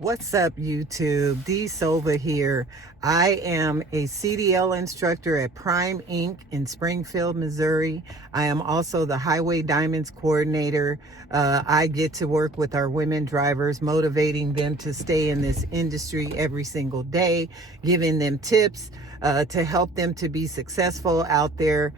What's up, YouTube? D Silva here. I am a CDL instructor at Prime Inc. in Springfield, Missouri. I am also the Highway Diamonds coordinator. I get to work with our women drivers, motivating them to stay in this industry every single day, giving them tips to help them to be successful out there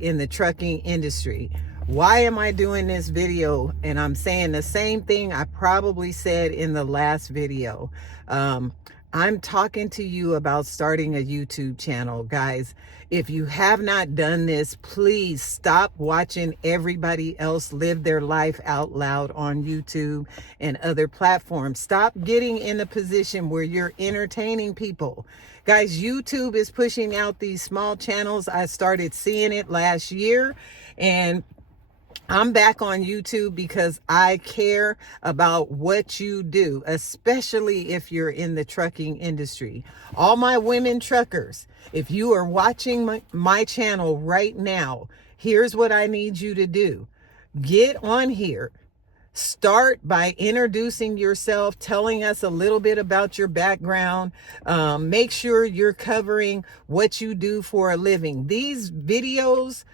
in the trucking industry. Why am I doing this video? And I'm saying the same thing I probably said in the last video. I'm talking to you about starting a YouTube channel. Guys, if you have not done this, please stop watching everybody else live their life out loud on YouTube and other platforms. Stop getting in a position where you're entertaining people. Guys, YouTube is pushing out these small channels. I started seeing it last year, and I'm back on YouTube because I care about what you do, especially if you're in the trucking industry. All my women truckers, if you are watching my channel right now, here's what I need you to do. Get on here. Start by introducing yourself, telling us a little bit about your background. Make sure you're covering what you do for a living. These videos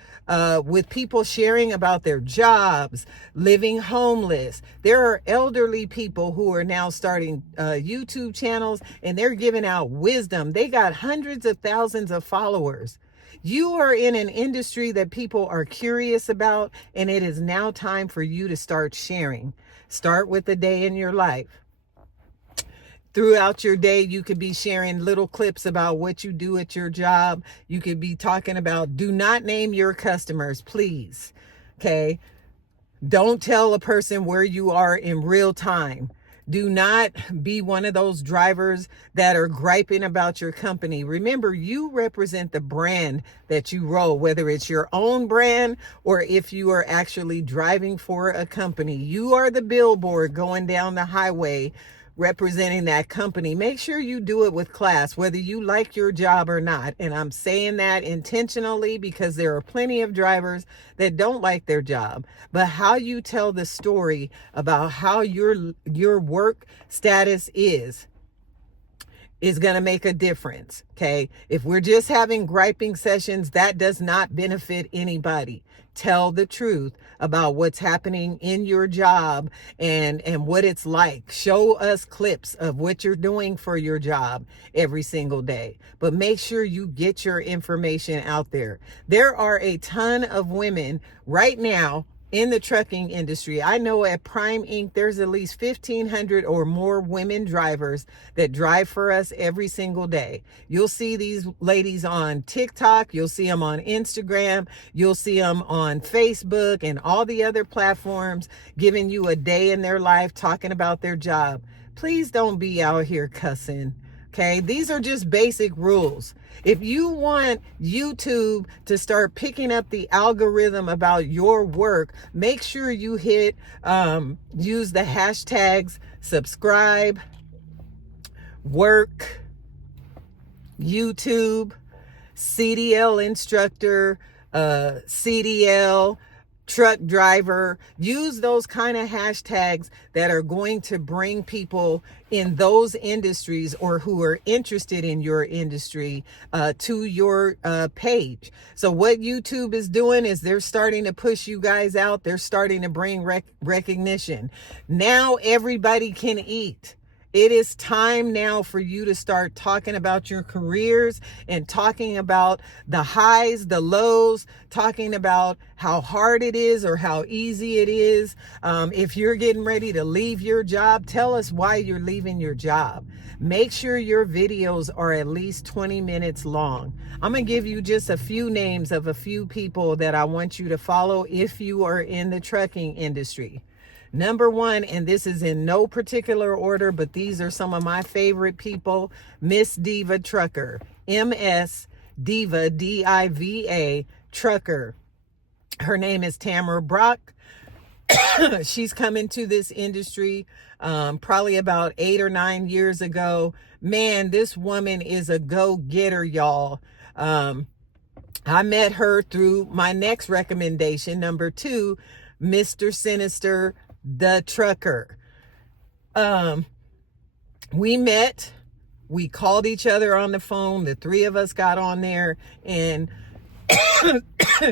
with people sharing about their jobs, living homeless. There are elderly people who are now starting YouTube channels, and they're giving out wisdom. They got hundreds of thousands of followers. You are in an industry that people are curious about, and it is now time for you to start sharing. Start with a day in your life. Throughout your day, you could be sharing little clips about what you do at your job. You could be talking about, do not name your customers, please. Okay? Don't tell a person where you are in real time. Do not be one of those drivers that are griping about your company. Remember, you represent the brand that you roll, whether it's your own brand or if you are actually driving for a company. You are the billboard going down the highway representing that company. Make sure you do it with class, whether you like your job or not. And I'm saying that intentionally because there are plenty of drivers that don't like their job. But how you tell the story about how your work status is going to make a difference. Okay. If we're just having griping sessions, that does not benefit anybody. Tell the truth about what's happening in your job and what it's like. Show us clips of what you're doing for your job every single day. But make sure you get your information out there. There are a ton of women right now in the trucking industry. I know at Prime Inc. there's at least 1,500 or more women drivers that drive for us every single day. You'll see these ladies on TikTok. You'll see them on Instagram. You'll see them on Facebook and all the other platforms, giving you a day in their life, talking about their job. Please don't be out here cussing. Okay, these are just basic rules. If you want YouTube to start picking up the algorithm about your work, make sure you use the hashtags subscribe, work, YouTube, CDL instructor, CDL, truck driver. Use those kind of hashtags that are going to bring people in those industries or who are interested in your industry to your page. So what YouTube is doing is they're starting to push you guys out. They're starting to bring recognition. Now everybody can eat. It is time now for you to start talking about your careers and talking about the highs, the lows, talking about how hard it is or how easy it is. If you're getting ready to leave your job, tell us why you're leaving your job. Make sure your videos are at least 20 minutes long. I'm going to give you just a few names of a few people that I want you to follow if you are in the trucking industry. Number one, and this is in no particular order, but these are some of my favorite people. Miss Diva Trucker, MS Diva, D-I-V-A, Trucker. Her name is Tamara Brock. She's come into this industry probably about 8 or 9 years ago. Man, this woman is a go-getter, y'all. I met her through my next recommendation, number 2, Mr. Sinister, the Trucker. We met, we called each other on the phone. The three of us got on there, and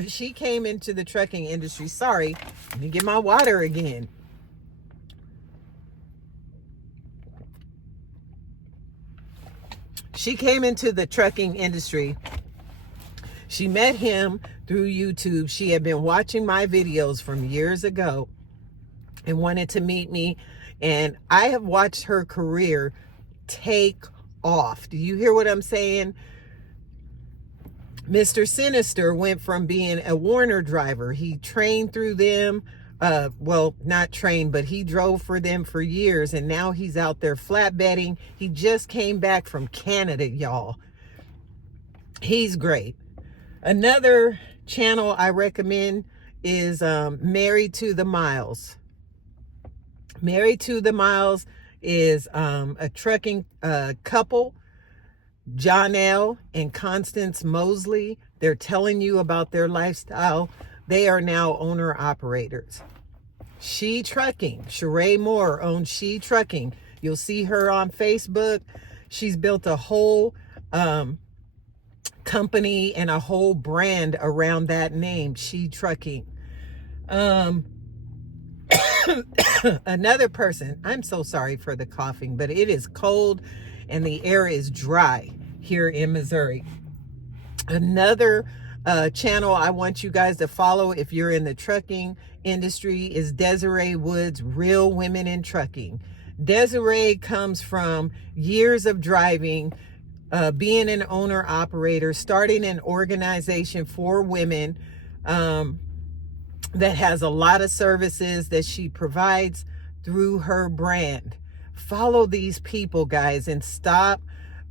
she came into the trucking industry. Sorry, let me get my water again. She came into the trucking industry. She met him through YouTube. She had been watching my videos from years ago and wanted to meet me. And I have watched her career take off. Do you hear what I'm saying? Mr. Sinister went from being a Warner driver. He trained through them. Well, not trained, but he drove for them for years. And now he's out there flatbedding. He just came back from Canada, y'all. He's great. Another channel I recommend is Married to the Miles. Married to the Miles is a trucking couple, Jonelle and Constance Mosley. They're telling you about their lifestyle. They are now owner-operators. She Trucking, Sheree Moore owns She Trucking. You'll see her on Facebook. She's built a whole company and a whole brand around that name, She Trucking. Another person, I'm so sorry for the coughing, but it is cold and the air is dry here in Missouri. Another channel I want you guys to follow if you're in the trucking industry is Desiree Woods, Real Women in Trucking. Desiree comes from years of driving, being an owner operator, starting an organization for women that has a lot of services that she provides through her brand. Follow these people, guys, and stop.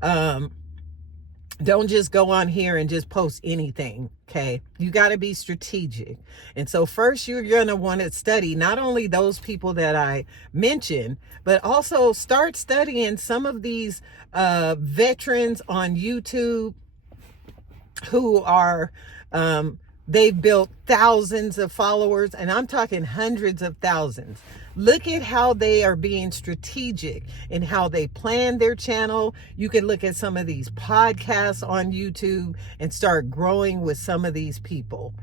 Don't just go on here and just post anything, okay? You got to be strategic. And so first you're going to want to study not only those people that I mentioned, but also start studying some of these veterans on YouTube who are, they've built thousands of followers, and I'm talking hundreds of thousands. Look at how they are being strategic in how they plan their channel. You can look at some of these podcasts on YouTube and start growing with some of these people.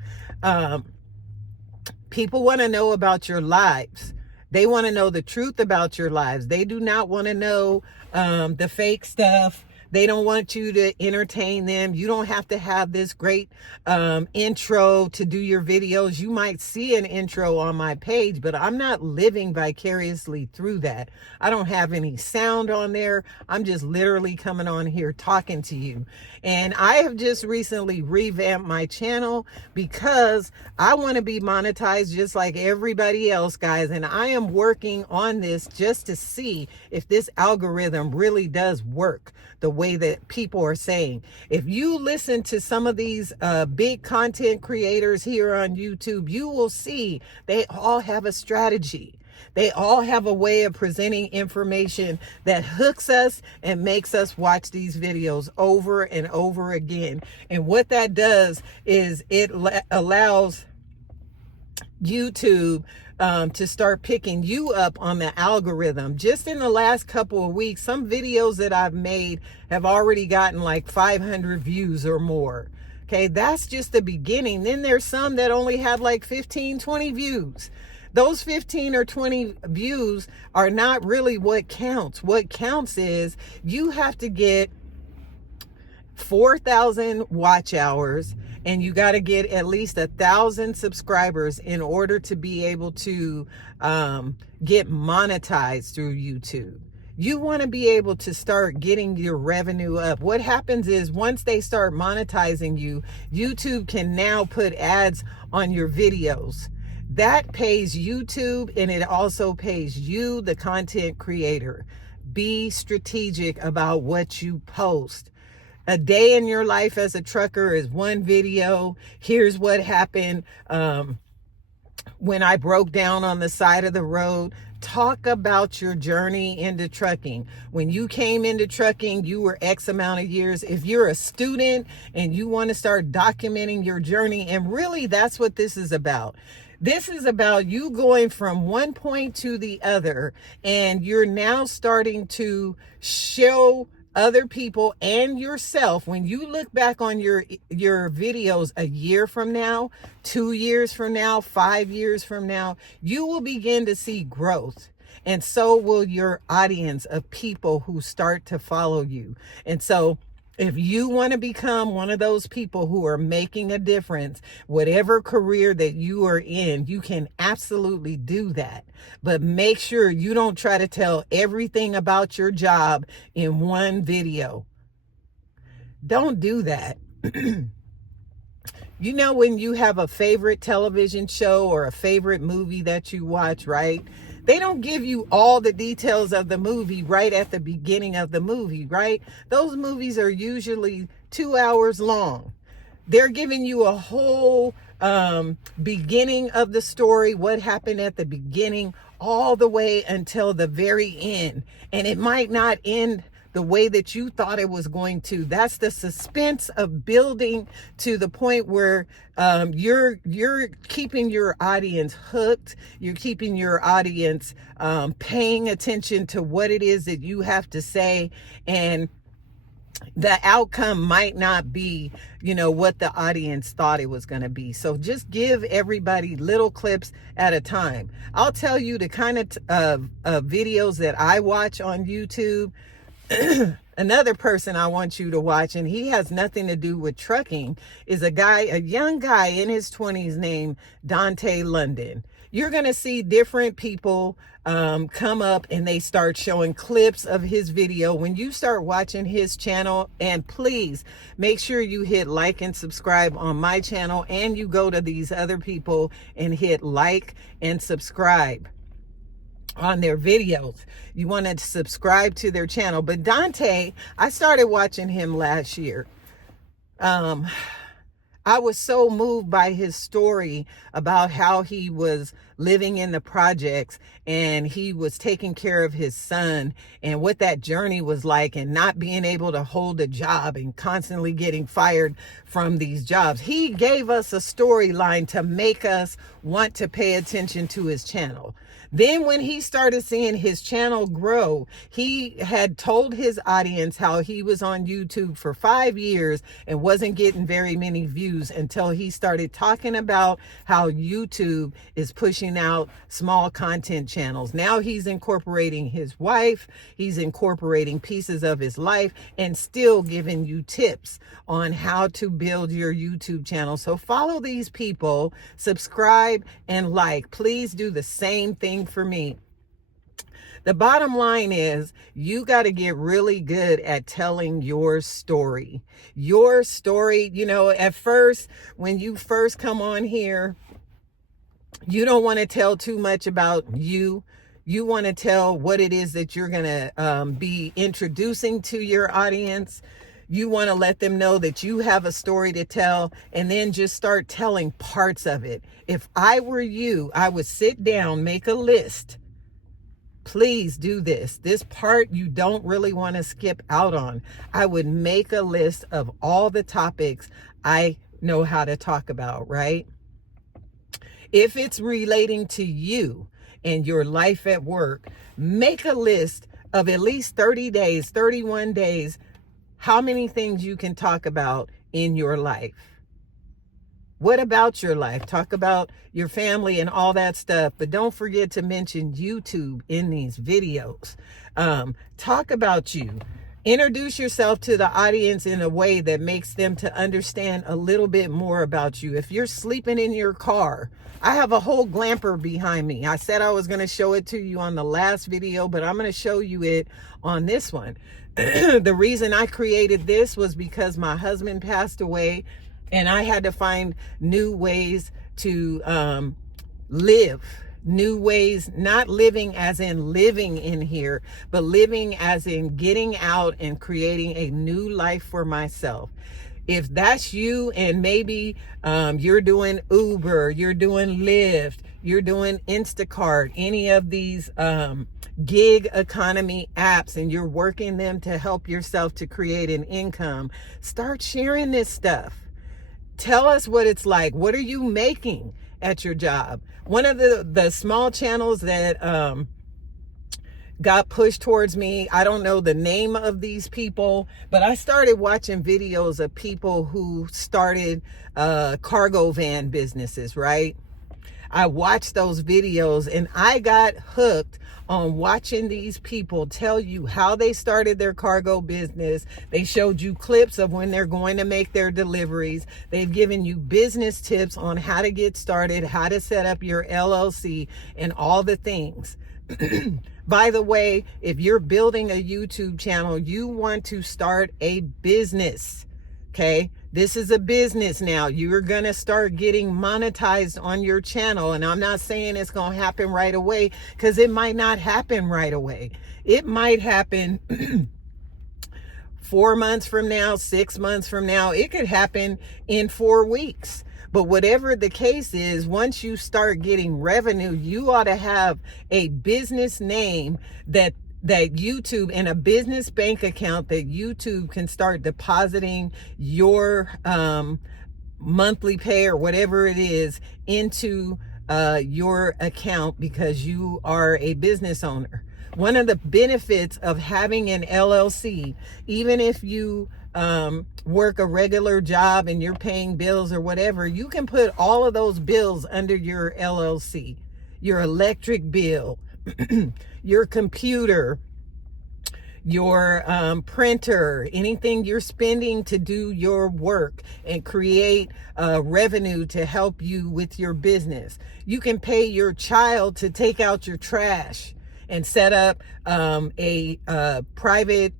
People want to know about your lives. They want to know the truth about your lives. They do not want to know the fake stuff. They don't want you to entertain them. You don't have to have this great intro to do your videos. You might see an intro on my page, but I'm not living vicariously through that. I don't have any sound on there. I'm just literally coming on here talking to you. And I have just recently revamped my channel because I want to be monetized just like everybody else, guys. And I am working on this just to see if this algorithm really does work the way that people are saying. If you listen to some of these big content creators here on YouTube, you will see they all have a strategy. They all have a way of presenting information that hooks us and makes us watch these videos over and over again. And what that does is it allows YouTube to start picking you up on the algorithm. Just in the last couple of weeks, some videos that I've made have already gotten like 500 views or more. Okay, that's just the beginning. Then there's some that only have like 15, 20 views. Those 15 or 20 views are not really what counts. What counts is you have to get 4,000 watch hours, and you got to get at least 1,000 subscribers in order to be able to get monetized through YouTube. You want to be able to start getting your revenue up. What happens is once they start monetizing you, YouTube can now put ads on your videos. That pays YouTube, and it also pays you, the content creator. Be strategic about what you post. A day in your life as a trucker is one video. Here's what happened when I broke down on the side of the road. Talk about your journey into trucking. When you came into trucking, you were X amount of years. If you're a student and you want to start documenting your journey, and really that's what this is about. This is about you going from one point to the other, and you're now starting to show other people and yourself. When you look back on your videos a year from now, 2 years from now, 5 years from now, you will begin to see growth. And so will your audience of people who start to follow you. And so if you want to become one of those people who are making a difference, whatever career that you are in, you can absolutely do that. But make sure you don't try to tell everything about your job in one video. Don't do that. You know, when you have a favorite television show or a favorite movie that you watch, right? They don't give you all the details of the movie right at the beginning of the movie, right? Those movies are usually 2 hours long. They're giving you a whole beginning of the story, what happened at the beginning, all the way until the very end. And it might not end the way that you thought it was going to. That's the suspense of building to the point where you're keeping your audience hooked. You're keeping your audience paying attention to what it is that you have to say, and the outcome might not be, what the audience thought it was going to be. So just give everybody little clips at a time. I'll tell you the kind of videos that I watch on YouTube. Another person I want you to watch, and he has nothing to do with trucking, is a young guy in his 20s named Dante London. You're going to see different people come up and they start showing clips of his video. When you start watching his channel, and please make sure you hit like and subscribe on my channel, and you go to these other people and hit like and subscribe on their videos. You want to subscribe to their channel. But Dante, I started watching him last year. I was so moved by his story about how he was living in the projects and he was taking care of his son, and what that journey was like, and not being able to hold a job and constantly getting fired from these jobs. He gave us a storyline to make us want to pay attention to his channel. Then when he started seeing his channel grow, he had told his audience how he was on YouTube for 5 years and wasn't getting very many views until he started talking about how YouTube is pushing out small content channels. Now he's incorporating his wife, he's incorporating pieces of his life, and still giving you tips on how to build your YouTube channel. So follow these people, subscribe, and like. Please do the same thing for me. The bottom line is you got to get really good at telling your story. Your story, at first, when you first come on here, you don't want to tell too much about you. You want to tell what it is that you're going to be introducing to your audience. You want to let them know that you have a story to tell, and then just start telling parts of it. If I were you, I would sit down, make a list. Please do this. This part you don't really want to skip out on. I would make a list of all the topics I know how to talk about, right? If it's relating to you and your life at work, make a list of at least 30 days, 31 days, how many things you can talk about in your life. What about your life? Talk about your family and all that stuff, but don't forget to mention YouTube in these videos. Talk about you. Introduce yourself to the audience in a way that makes them to understand a little bit more about you. If you're sleeping in your car, I have a whole glamper behind me. I said I was going to show it to you on the last video, but I'm going to show you it on this one. The reason I created this was because my husband passed away, and I had to find new ways to live. New ways, not living as in living in here, but living as in getting out and creating a new life for myself. If that's you, and maybe you're doing Uber, you're doing Lyft, you're doing Instacart, any of these gig economy apps, and you're working them to help yourself to create an income, start sharing this stuff. Tell us what it's like. What are you making at your job? One of the small channels that got pushed towards me, I don't know the name of these people, but I started watching videos of people who started cargo van businesses, right? I watched those videos and I got hooked on watching these people tell you how they started their cargo business. They showed you clips of when they're going to make their deliveries. They've given you business tips on how to get started, how to set up your LLC, and all the things. By the way, if you're building a YouTube channel, you want to start a business, okay? This is a business now. You're going to start getting monetized on your channel. And I'm not saying it's going to happen right away, because it might not happen right away. It might happen 4 months from now, 6 months from now. It could happen in 4 weeks. But whatever the case is, once you start getting revenue, you ought to have a business name that YouTube, and a business bank account that YouTube can start depositing your monthly pay or whatever it is into your account, because you are a business owner. One of the benefits of having an LLC, even if you work a regular job and you're paying bills or whatever, you can put all of those bills under your LLC. Your electric bill, your computer, your printer, anything you're spending to do your work and create revenue to help you with your business. You can pay your child to take out your trash and set up a private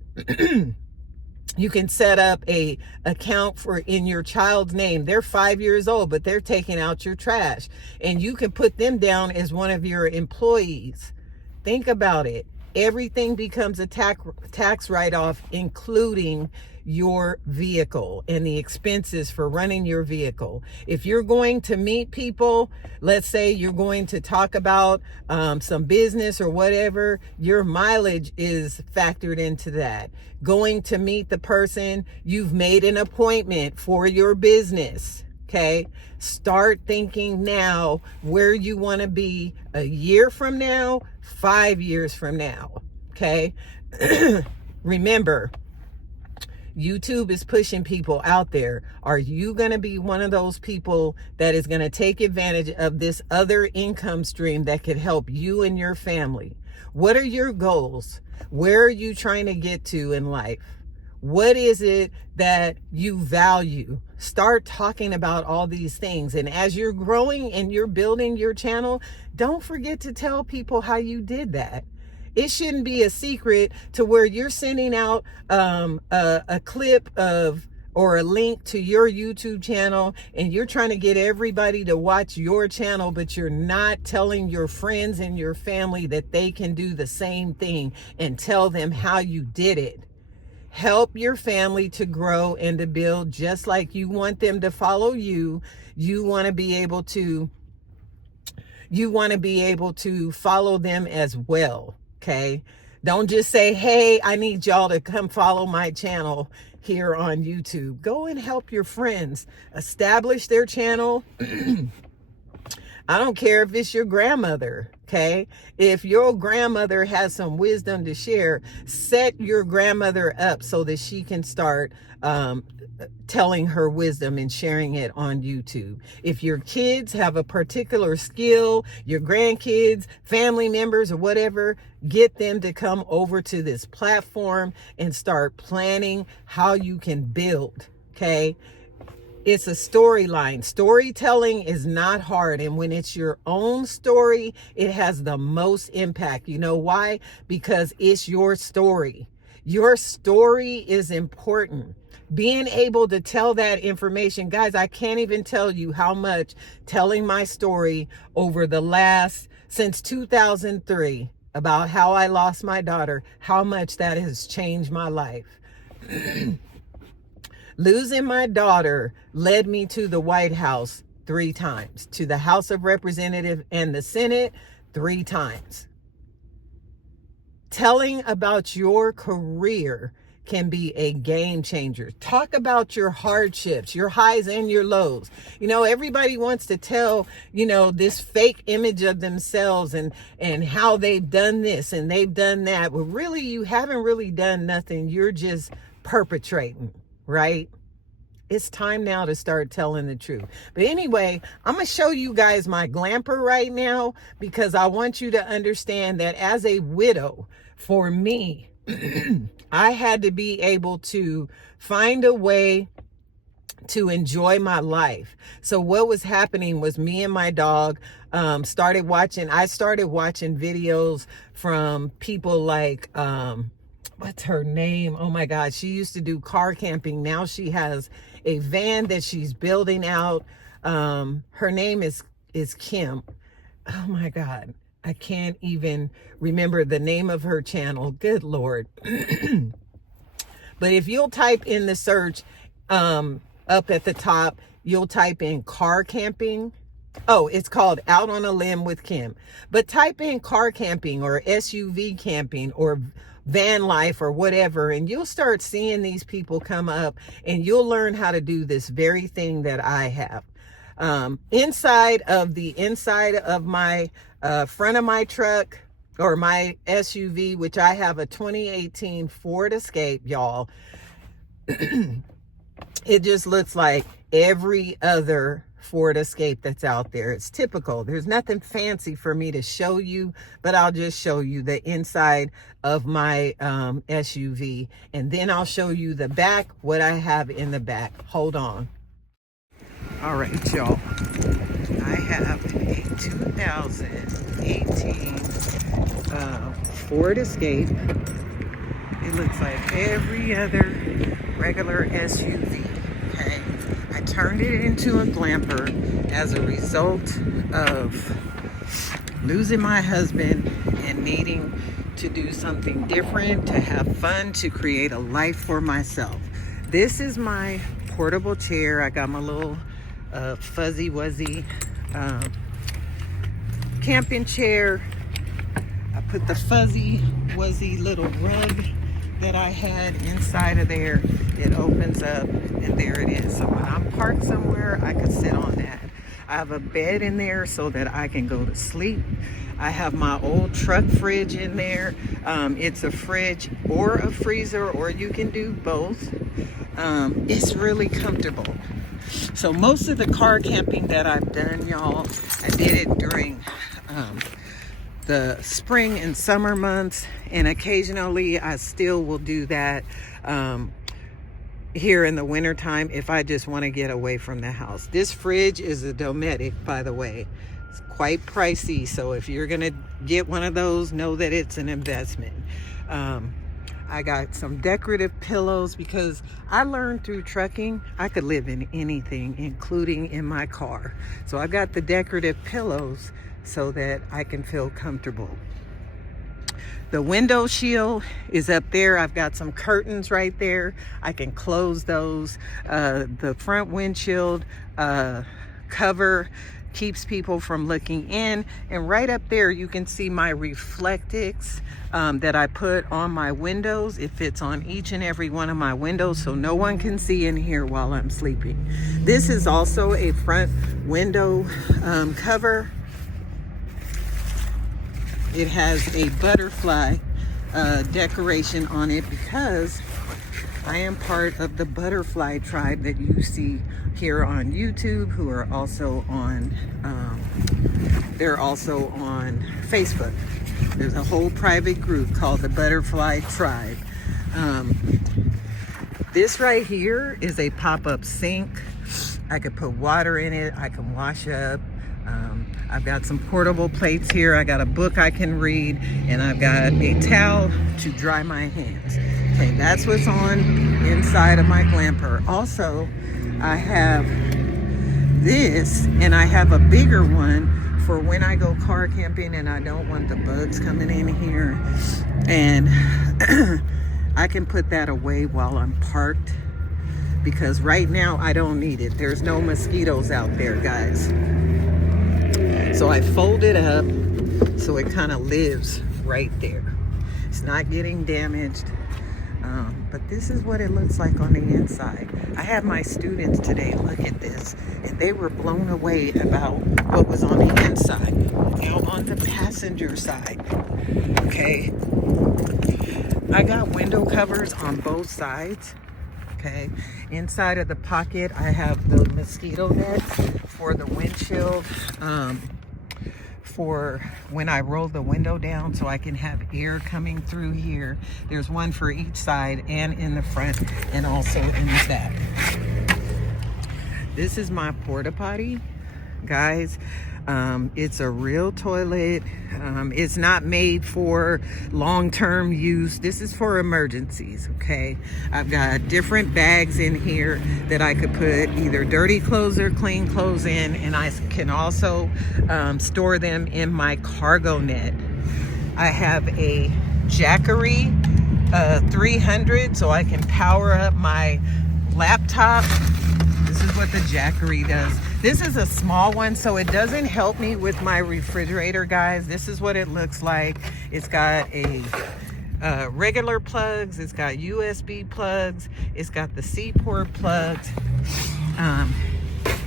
you can set up a account for in your child's name. They're 5 years old, but they're taking out your trash, and you can put them down as one of your employees. Think about it. Everything becomes a tax write-off, including your vehicle and the expenses for running your vehicle. If you're going to meet people, let's say you're going to talk about some business or whatever, your mileage is factored into that. Going to meet the person, you've made an appointment for your business. Okay, start thinking now where you want to be a year from now, 5 years from now. Okay, remember, YouTube is pushing people out there. Are you going to be one of those people that is going to take advantage of this other income stream that could help you and your family? What are your goals? Where are you trying to get to in life? What is it that you value? Start talking about all these things. And as you're growing and you're building your channel, don't forget to tell people how you did that. It shouldn't be a secret to where you're sending out a clip of or a link to your YouTube channel and you're trying to get everybody to watch your channel, but you're not telling your friends and your family that they can do the same thing, and tell them how you did it. Help your family to grow and to build just like you want them to follow you. You want to be able to follow them as well. Okay, don't just say, hey, I need y'all to come follow my channel here on YouTube. Go and help your friends establish their channel. I don't care if it's your grandmother, okay? If your grandmother has some wisdom to share, set your grandmother up so that she can start telling her wisdom and sharing it on YouTube. If your kids have a particular skill, your grandkids, family members, or whatever, get them to come over to this platform and start planning how you can build, okay? It's a storyline. Storytelling is not hard. And when it's your own story, it has the most impact. You know why? Because it's your story. Your story is important. Being able to tell that information, guys, I can't even tell you how much telling my story over the since 2003 about how I lost my daughter, how much that has changed my life. Losing my daughter led me to the White House 3 times, to the House of Representatives and the Senate 3 times. Telling about your career can be a game changer. Talk about your hardships, your highs and your lows. You know, everybody wants to tell, you know, this fake image of themselves and how they've done this and they've done that. But really, you haven't really done nothing. You're just perpetrating, right? It's time now to start telling the truth. But anyway, I'm going to show you guys my glamper right now, because I want you to understand that as a widow, for me, I had to be able to find a way to enjoy my life. So what was happening was me and my dog I started watching videos from people like, what's her name? Oh my God. She used to do car camping. Now she has a van that she's building out. Her name is Kim. Oh my God. I can't even remember the name of her channel. Good Lord. But if you'll type in the search, up at the top, you'll type in car camping. Oh, it's called Out on a Limb with Kim. But type in car camping or SUV camping or van life or whatever, and you'll start seeing these people come up, and you'll learn how to do this very thing that I have. Inside of my front of my truck or my SUV, which I have a 2018 Ford Escape, y'all. It just looks like every other Ford Escape that's out there. It's typical. There's nothing fancy for me to show you, but I'll just show you the inside of my SUV, and then I'll show you the back, what I have in the back. Hold on. All right, y'all. I have a 2018 Ford Escape. It looks like every other regular SUV, okay? I turned it into a glamper as a result of losing my husband and needing to do something different, to have fun, to create a life for myself. This is my portable chair. I got my little fuzzy wuzzy camping chair. I put the fuzzy wuzzy little rug that I had inside of there. It opens up and there it is. So when I'm parked somewhere, I can sit on that. I have a bed in there so that I can go to sleep. I have my old truck fridge in there. It's a fridge or a freezer, or you can do both. It's really comfortable. So most of the car camping that I've done, y'all, I did it during the spring and summer months, and occasionally I still will do that here in the wintertime if I just want to get away from the house. This fridge is a Dometic, by the way. It's quite pricey, so if you're gonna get one of those, know that it's an investment. I got some decorative pillows because I learned through trucking I could live in anything, including in my car. So I got the decorative pillows so that I can feel comfortable. The window shield is up there. I've got some curtains right there. I can close those. The front windshield cover keeps people from looking in. And right up there, you can see my Reflectix that I put on my windows. It fits on each and every one of my windows, so no one can see in here while I'm sleeping. This is also a front window cover. It has a butterfly decoration on it because I am part of the butterfly tribe that you see here on YouTube, who are also on, they're also on Facebook. There's a whole private group called the Butterfly Tribe. This right here is a pop-up sink. I could put water in it. I can wash up. I've got some portable plates here. I got a book I can read, and I've got a towel to dry my hands. Okay, that's what's on inside of my glamper. Also, I have this, and I have a bigger one for when I go car camping and I don't want the bugs coming in here. And I can put that away while I'm parked, because right now I don't need it. There's no mosquitoes out there, guys. So I fold it up so it kind of lives right there. It's not getting damaged. But this is what it looks like on the inside. I had my students today look at this, and they were blown away about what was on the inside. Now on the passenger side, okay, I got window covers on both sides. Okay, inside of the pocket I have the mosquito nets for the windshield, for when I roll the window down so I can have air coming through here. There's one for each side, and in the front and also in the back. This is my porta potty, guys. It's a real toilet. It's not made for long-term use. This is for emergencies, okay? I've got different bags in here that I could put either dirty clothes or clean clothes in, and I can also store them in my cargo net. I have a Jackery 300 so I can power up my laptop. This is what the Jackery does. This is a small one, so it doesn't help me with my refrigerator, guys. This is what it looks like. It's got a regular plugs. It's got USB plugs. It's got the C-port plugs.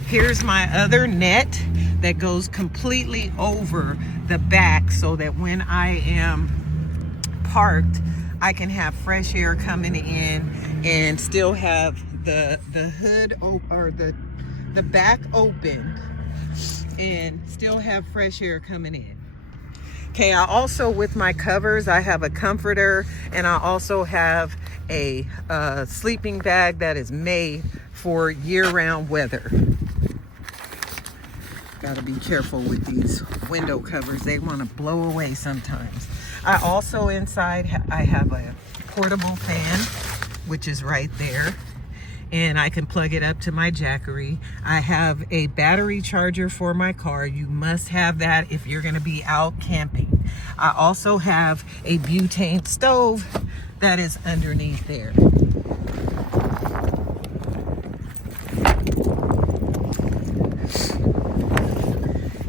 Here's my other net that goes completely over the back so that when I am parked, I can have fresh air coming in and still have the hood or the back open and still have fresh air coming in. Okay, I also, with my covers, I have a comforter, and I also have a sleeping bag that is made for year-round weather. Gotta be careful with these window covers. They want to blow away sometimes. I also, inside, I have a portable fan, which is right there, and I can plug it up to my Jackery. I have a battery charger for my car. You must have that if you're gonna be out camping. I also have a butane stove that is underneath there.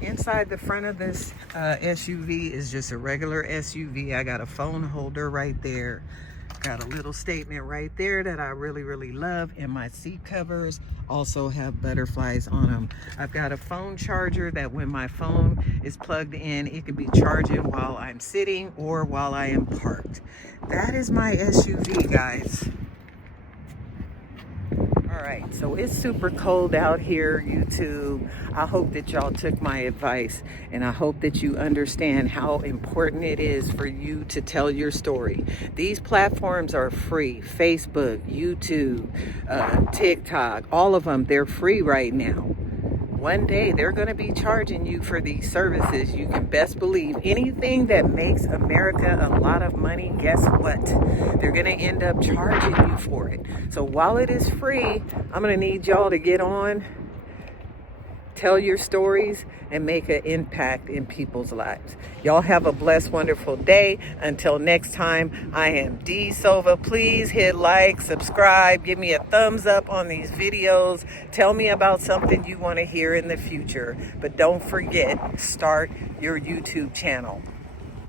Inside the front of this SUV is just a regular SUV. I got a phone holder right there. Got a little statement right there that I really, really love, and my seat covers also have butterflies on them. I've got a phone charger that when my phone is plugged in, it can be charging while I'm sitting or while I am parked. That is my SUV, guys. All right, so it's super cold out here, YouTube. I hope that y'all took my advice, and I hope that you understand how important it is for you to tell your story. These platforms are free. Facebook, YouTube, TikTok, all of them, they're free right now. One day they're going to be charging you for these services. You can best believe anything that makes America a lot of money, guess what? They're going to end up charging you for it. So while it is free, I'm going to need y'all to get on, tell your stories, and make an impact in people's lives. Y'all have a blessed, wonderful day. Until next time, I am D Silva. Please hit like, subscribe, give me a thumbs up on these videos. Tell me about something you want to hear in the future. But don't forget, start your YouTube channel.